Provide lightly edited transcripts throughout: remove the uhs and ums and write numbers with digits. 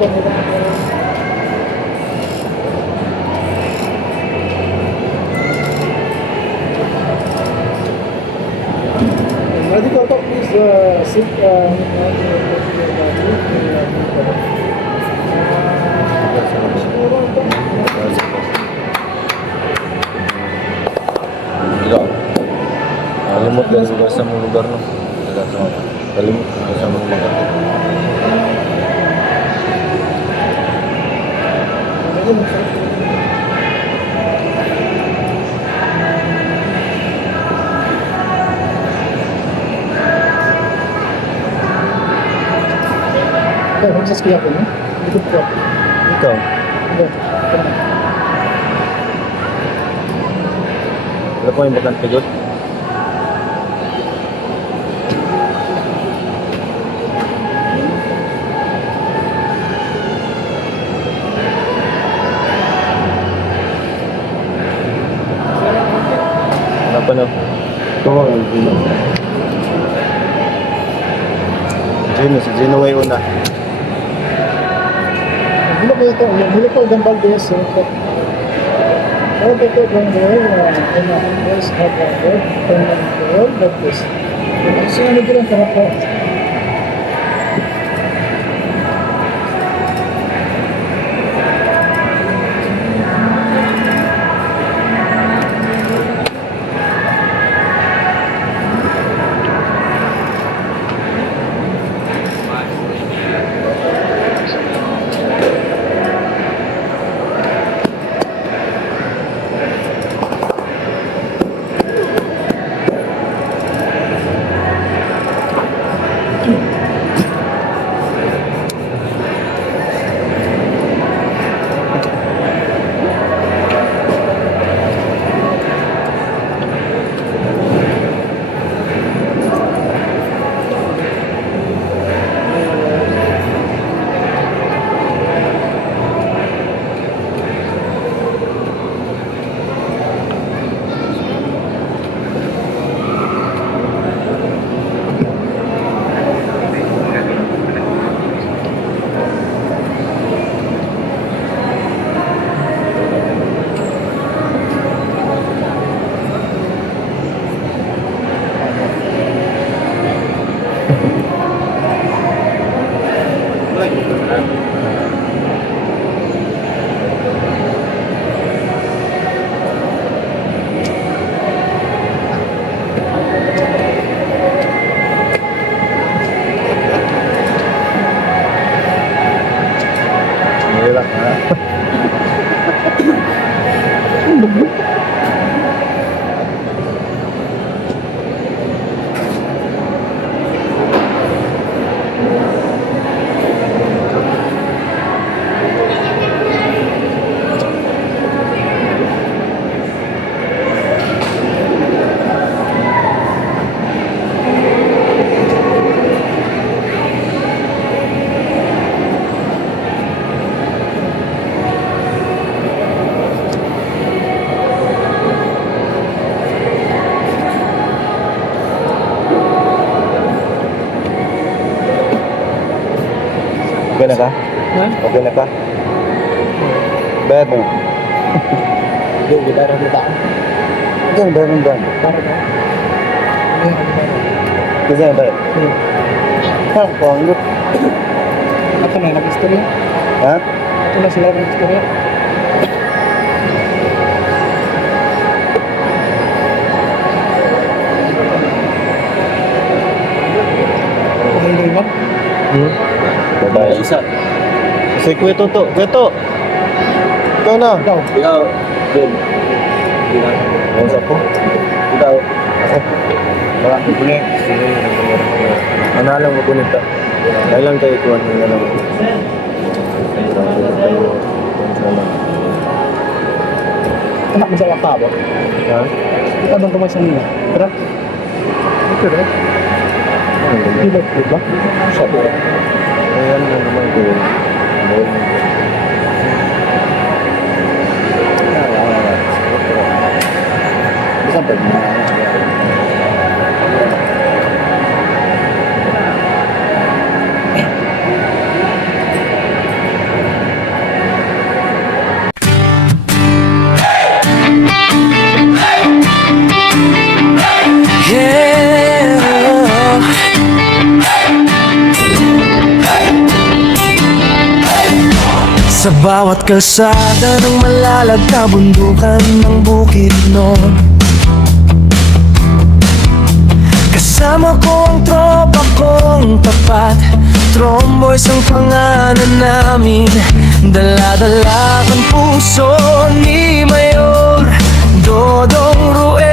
Medical talk, please sit Ikaw, kalimut din sa mga lugar, no? Kalimut sa mga lugar. Pero sa skiya ko, no? Likod ko. Ikaw, wala ko yung bakante doon. Kenapa no? Ito ang Gino. Si Gino ay una. Ano ba ito? Mula po gambal din sa all the people from there in the English have a word from the world like this. Kasi ano din ang sarap po? Nilak ha. Okay na ka? Ha? Okay na ka? Bayad mo. Hindi, kita rin kita. Ito ang bayad ng brand. Para ba? Hindi, ano ba? Kasi ang bayad. Saan ko ang look? Ito na, nag-istorya. Ha? Ito na sila nag-istorya. Hindi ba? Babae. Isa. Kasi kweto to. Kweto! Ikaw na. Ikaw. Ikaw, Jun. Ano sa po? Ikaw. Baka kukunin. Ano alam mo kunin ka? Kailan kayo ikuhan nyo na lang? Anak mo sa waka ba? Ha? Kita bang kumay sa nila? Tara. Ito rin. Hindi ba? Siya po. Ayan mo naman ko yun. Bisa ba? bawat kalsada ng malalag na bundukan ng Bukidnon. Kasama ko ang tropa kong tapat, Tromboys ang pangalan namin. Dala-dala ang puso ni Mayor Dodong Ruel.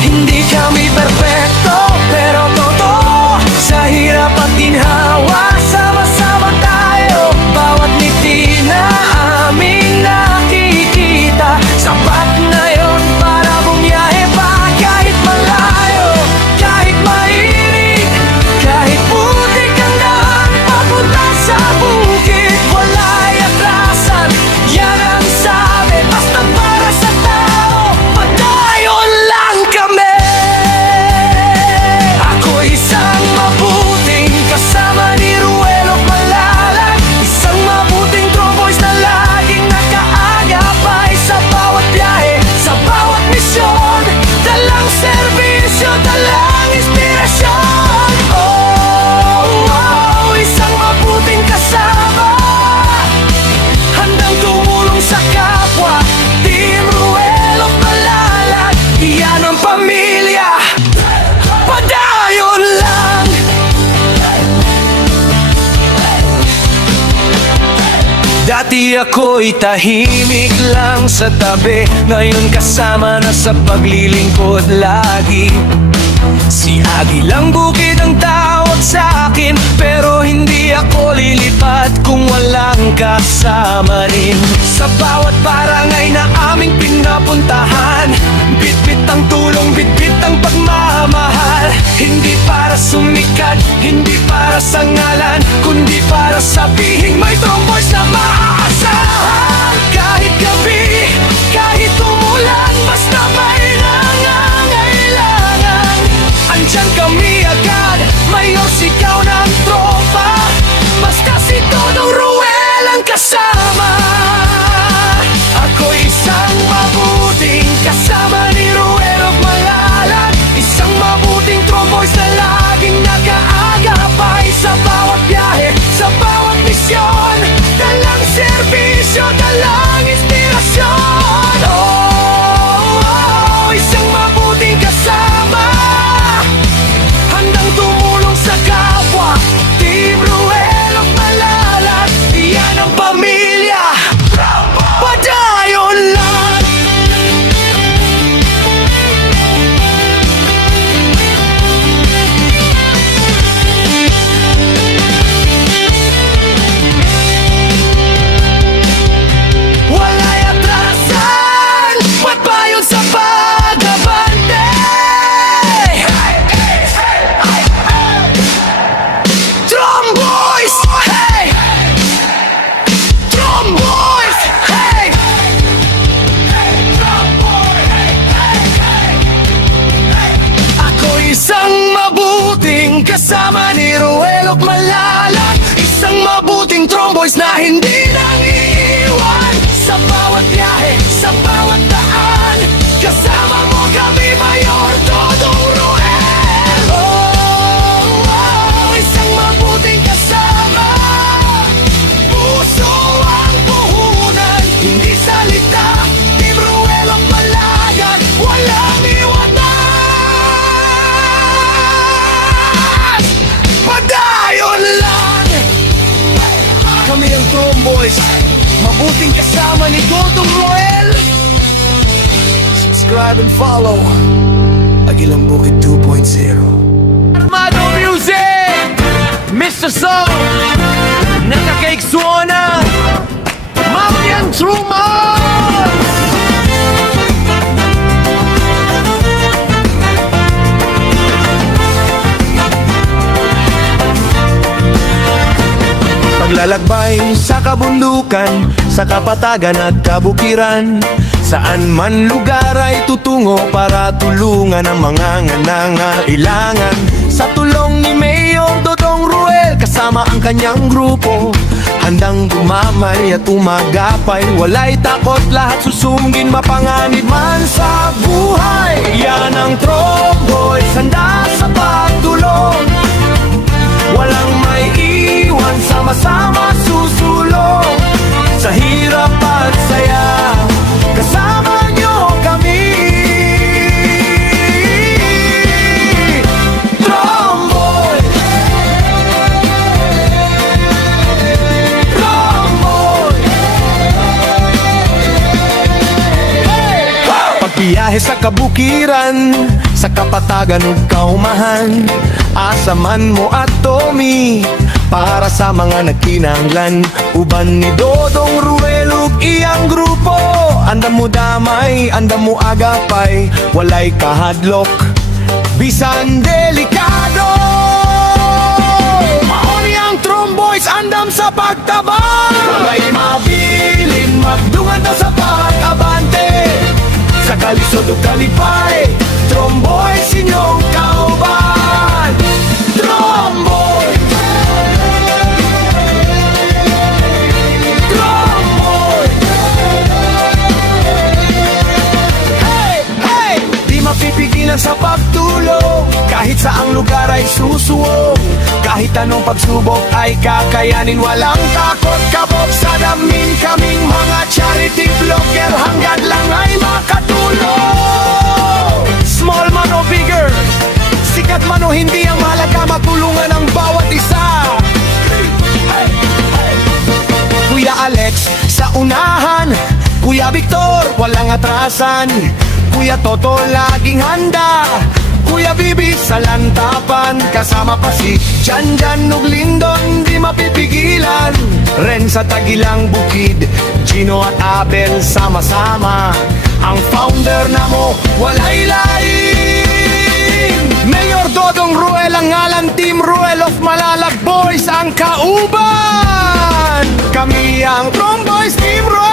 Hindi kami perpekto pero totoo, sa hirap at ginhawa sama-sama tayo. Bawat ngiti na aming nakikita, sapat na yon para bumiyahe pa. Kahit malayo, kahit mainit, kahit putik ang daan papunta sa bukid, wala'y atrasan, yan ang sabi. Basta para sa tao, padayon lang kami. Ako isang mabuting kasama ni Ruel of Malalag, isang mabuting Tromboys na laging nakaagapay sa bawat biyahe, sa bawat misyon. Dalang serbisyo, dalang inspirasyon. Oh, oh, isang mabuting kasama, handang tumulong sa kapwa. Team Ruel of Malalag, iyan ang pamilya. Padayon lang. Dati ako'y tahimik lang sa tabi, ngayon kasama na sa paglilingkod lagi. Si Agilang Bukid ang tawag sa akin, pero hindi ako lilipat kung walang kasama rin. Sa bawat barangay na aming pinapuntahan, bitbit ang tulong, bitbit ang pagmamahal. Hindi para sumikat, hindi para sa ngalan, kundi para sabihin may Tromboys na maaasahan. Kahit gabi, kahit umulan, basta may nangangailangan, andyan kami agad. Mayor, sigaw ng tropa, basta si Dodong Ruel ang kasama. Ako isang mabuting kasama ni Ruel of Malalag, isang mabuting Tromboys na laging nakaagapay sa bawat biyahe, sa bawat misyon. Dalang serbisyo, dalang inspirasyon. Oh, oh, isang mabuting kasama, handang tumulong sa kapwa. Team Ruel of Malalag, iyan ang pamilya. Padayon lang. Wala'y atrasan, magbayon sa pagabante. Tromboys, hey! Tromboys, hey! Ako isang mabuting kasama ni Ruel of Malalag, isang mabuting Tromboys na hindi nang iiwan. Sa bawat biyahe, sa bawat daan, kasama mo kami, Mayor Dodong Ruel. Oh, oh, isang mabuting kasama, puso ang puhunan, hindi salita. Team Ruel of Malalag, walang iwanan. Padayon lang. Kami ang Tromboys, mabuting kasama ni Dodong Ruel. Subscribe and follow Agilang Bukid 2.0. Armado Music, Mr. Soul, Naka-Cake Suona, Mamiang Truman. Paglalakbay sa kabundukan, sa kapatagan at kabukiran, saan man lugar ay tutungo para tulungan ang mga nangangailangan. Sa tulong ni Mayor Dodong Ruel, kasama ang kanyang grupo, handang dumamay at umagapay. Wala'y takot, lahat susungin, mapanganib man sa buhay. Yan ang Tromboys, handa sa pagtulong, walang may iwan Kailanman sama-sama susulong sa hirap at saya, kasama nyo kami. Tromboy, Tromboy. Pagbiyahe sa kabukiran, sa kapatagan ug kaumahan, asaman mo at Tommy para sa mga nagkinahanglan. Uban ni Dodong Ruel ug iyang grupo, andam mo damay, andam mo agapay, walay kahadlok, bisan delikado. Mauni ang Tromboys, andam sa pagtabang, walay mabilin, magdungan na sa pag-abante. Sa kalisod ug kalipay, Tromboys inyong kauban. Tromboy, Tromboy. Hey, hey! Di mapipigilan sa pagtulong, kahit saang lugar ay susuwog, kahit anong pagsubok ay kakayanin, walang takot kabog sa damin. Kaming mga charity vlogger, hanggang lang ay makatulong. Small man o bigger, sikat man o hindi, ang mahalaga matulungan ang bawat isa. Kuya Alex sa unahan, Kuya Victor walang atrasan, Kuya Toto laging handa, Kuya Bibi sa lantapan, kasama pa si Janjan ug Lindon, di mapipigilan. Ren sa Tagilang Bukid, Gino at Abel sama-sama, ang founder na mo walay lain. Mayor Dodong Ruel ang ngalan, Team Ruel of Malalag Boys ang kauban. Kami ang Tromboys, Team Ruel.